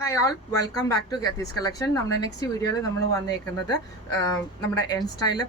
Hi all, welcome back to ഗത്തീസ് collection. നമ്മുടെ next വീഡിയോയിൽ നമ്മൾ വന്നേക്കുന്നത് നമ്മുടെ എൻ സ്റ്റൈല്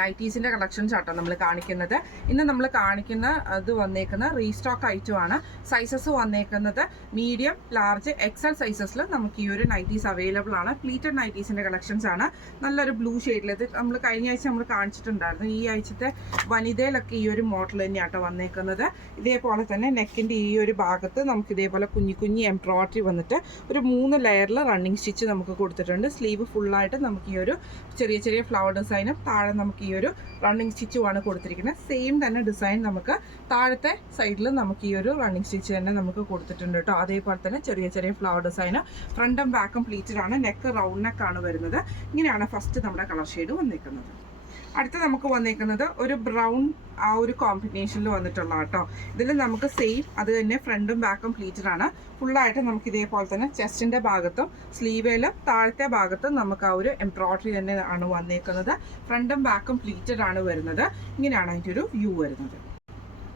നൈറ്റീസിൻ്റെ കളക്ഷൻസ് ആട്ടോ നമ്മൾ കാണിക്കുന്നത്. ഇന്ന് നമ്മൾ കാണിക്കുന്ന അത് വന്നേക്കുന്ന റീസ്റ്റോക്ക് ഐറ്റമാണ്. സൈസസ് വന്നേക്കുന്നത് മീഡിയം, ലാർജ്, എക്സൽ സൈസസിൽ നമുക്ക് ഈ ഒരു നൈറ്റീസ് അവൈലബിൾ ആണ്. പ്ലീറ്റഡ് നൈറ്റീസിൻ്റെ കളക്ഷൻസ് ആണ്. നല്ലൊരു ബ്ലൂ ഷെയ്ഡിൽ ഇത് നമ്മൾ കഴിഞ്ഞ ആഴ്ച നമ്മൾ കാണിച്ചിട്ടുണ്ടായിരുന്നു. ഈ ആഴ്ചത്തെ വനിതയിലൊക്കെ ഈ ഒരു മോഡൽ തന്നെയാട്ടോ വന്നേക്കുന്നത്. ഇതേപോലെ തന്നെ നെക്കിൻ്റെ ഈ ഒരു ഭാഗത്ത് നമുക്ക് ഇതേപോലെ കുഞ്ഞി എംബ്രോയിഡറി വന്നിട്ട് ഒരു 3 ലെയറിൽ റണ്ണിങ് സ്റ്റിച്ച് നമുക്ക് കൊടുത്തിട്ടുണ്ട്. സ്ലീവ് ഫുള്ളായിട്ട് നമുക്ക് ഈ ഒരു ചെറിയ ഫ്ലവർ ഡിസൈനും താഴെ നമുക്ക് ഈ ഒരു റണ്ണിങ് സ്റ്റിച്ചുമാണ് കൊടുത്തിരിക്കുന്നത്. സെയിം തന്നെ ഡിസൈൻ നമുക്ക് താഴത്തെ സൈഡിൽ നമുക്ക് ഈ ഒരു റണ്ണിങ് സ്റ്റിച്ച് തന്നെ നമുക്ക് കൊടുത്തിട്ടുണ്ട് കേട്ടോ. അതേപോലെ തന്നെ ചെറിയ ഫ്ലവർ ഡിസൈന് ഫ്രണ്ടും ബാക്കും പ്ലീറ്റഡ് ആണ്. നെക്ക് റൗണ്ട് നെക്കാണ് വരുന്നത്. ഇങ്ങനെയാണ് ഫസ്റ്റ് നമ്മുടെ കളർ ഷെയ്ഡ് വന്നിരിക്കുന്നത്. അടുത്ത് നമുക്ക് വന്നേക്കുന്നത് ഒരു ബ്രൗൺ ആ ഒരു കോമ്പിനേഷനിൽ വന്നിട്ടുള്ള കേട്ടോ. ഇതിൽ നമുക്ക് സെയിം അത് തന്നെ ഫ്രണ്ടും ബാക്കും പ്ലീറ്റഡ് ആണ്. ഫുള്ളായിട്ട് നമുക്ക് ഇതേപോലെ തന്നെ ചെസ്റ്റിൻ്റെ ഭാഗത്തും സ്ലീവേലും താഴത്തെ ഭാഗത്തും നമുക്ക് ആ ഒരു എംബ്രോയിഡറി തന്നെ ആണ് വന്നേക്കുന്നത്. ഫ്രണ്ടും ബാക്കും പ്ലീറ്റഡ് ആണ് വരുന്നത്. ഇങ്ങനെയാണ് അതിൻ്റെ ഒരു വ്യൂ വരുന്നത്.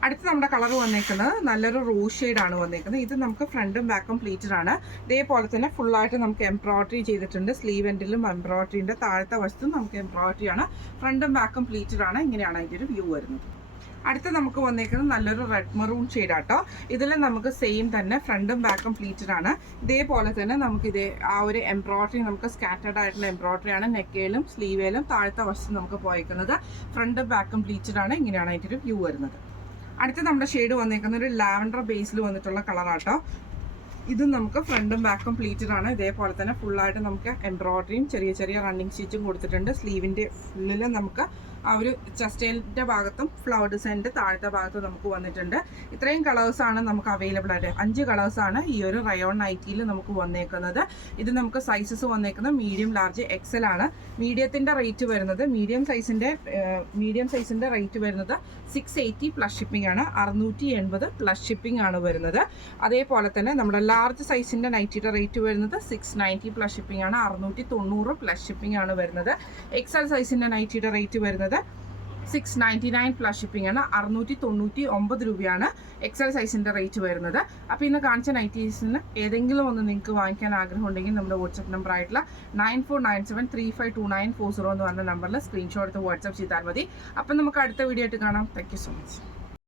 അടുത്ത് നമ്മുടെ കളർ വന്നേക്കുന്നത് നല്ലൊരു റോസ് ഷെയ്ഡാണ് വന്നേക്കുന്നത്. ഇത് നമുക്ക് ഫ്രണ്ടും ബാക്കും പ്ലീറ്റഡ് ആണ്. ഇതേപോലെ തന്നെ ഫുള്ളായിട്ട് നമുക്ക് എംബ്രോയിഡറി ചെയ്തിട്ടുണ്ട്. സ്ലീവ് എൻഡിലും എംബ്രോയിഡറി ഉണ്ട്, താഴത്തെ വശത്തും നമുക്ക് എംബ്രോയിഡറി ആണ്. ഫ്രണ്ടും ബാക്കും പ്ലീറ്റഡ് ആണ്. ഇങ്ങനെയാണ് അതിൻ്റെ ഒരു വ്യൂ വരുന്നത്. അടുത്ത് നമുക്ക് വന്നേക്കുന്നത് നല്ലൊരു റെഡ് മെറൂൺ ഷെയ്ഡാട്ടോ. ഇതിൽ നമുക്ക് സെയിം തന്നെ ഫ്രണ്ടും ബാക്കും പ്ലീറ്റഡ് ആണ്. ഇതേപോലെ തന്നെ നമുക്ക് ആ ഒരു എംബ്രോയിഡറി നമുക്ക് സ്കാറ്റേഡ് ആയിട്ടുള്ള എംബ്രോയിഡറി ആണ്. നെക്കേലും സ്ലീവേലും താഴത്തെ വശത്ത് നമുക്ക് പോയേക്കുന്നത്. ഫ്രണ്ടും ബാക്കും പ്ലീറ്റഡ് ആണ്. ഇങ്ങനെയാണ് അതിൻ്റെ ഒരു വ്യൂ വരുന്നത്. അടുത്ത നമ്മുടെ ഷെയ്ഡ് വന്നേക്കുന്ന ഒരു ലാവൻഡർ ബേസിൽ വന്നിട്ടുള്ള കളറാട്ടോ. ഇതും നമുക്ക് ഫ്രണ്ടും ബാക്കും പ്ലീറ്റഡ് ആണ്. ഇതേപോലെ തന്നെ ഫുള്ളായിട്ട് നമുക്ക് എംബ്രോയിഡറിയും ചെറിയ റണ്ണിങ് സ്റ്റിച്ചും കൊടുത്തിട്ടുണ്ട്. സ്ലീവിൻ്റെ ഫുള്ളിൽ നമുക്ക് ആ ഒരു ചെസ്റ്റൈലിൻ്റെ ഭാഗത്തും ഫ്ലവർ ഡിസൈനിൻ്റെ താഴത്തെ ഭാഗത്തും നമുക്ക് വന്നിട്ടുണ്ട്. ഇത്രയും കളേഴ്സാണ് നമുക്ക് അവൈലബിൾ ആയിട്ട്. 5 കളേഴ്സാണ് ഈ ഒരു റയോൺ നൈറ്റിയിൽ നമുക്ക് വന്നേക്കുന്നത്. ഇത് നമുക്ക് സൈസസ് വന്നേക്കുന്നത് മീഡിയം, ലാർജ്, എക്സൽ ആണ്. മീഡിയത്തിൻ്റെ റേറ്റ് വരുന്നത് മീഡിയം സൈസിൻ്റെ റേറ്റ് വരുന്നത് 680 പ്ലസ് ഷിപ്പിംഗ് ആണ്. 680 പ്ലസ് ഷിപ്പിംഗ് ആണ് വരുന്നത്. അതേപോലെ തന്നെ നമ്മുടെ ലാർജ് സൈസിൻ്റെ നൈറ്റിയുടെ റേറ്റ് വരുന്നത് 690 പ്ലസ് ഷിപ്പിംഗ് ആണ്. 690 പ്ലസ് ഷിപ്പിംഗ് ആണ് വരുന്നത്. എക്സൽ സൈസിൻ്റെ നൈറ്റിയുടെ റേറ്റ് വരുന്നത് 699 പ്ലസ് ഷിപ്പിംഗ് ആണ്. 699 രൂപയാണ് എക്സൽ സൈസിൻ്റെ റേറ്റ് വരുന്നത്. അപ്പോൾ ഇന്ന് കാണിച്ച നൈറ്റീസിന് ഏതെങ്കിലും ഒന്ന് നിങ്ങൾക്ക് വാങ്ങിക്കാൻ ആഗ്രഹം ഉണ്ടെങ്കിൽ നമ്മുടെ വാട്സപ്പ് നമ്പർ ആയിട്ടുള്ള 9497352940 എന്ന് പറഞ്ഞ നമ്പറിൽ സ്ക്രീൻഷോട്ട് എടുത്ത് വാട്സപ്പ് ചെയ്താൽ മതി. അപ്പം നമുക്ക് അടുത്ത വീഡിയോ ആയിട്ട് കാണാം. Thank you so much.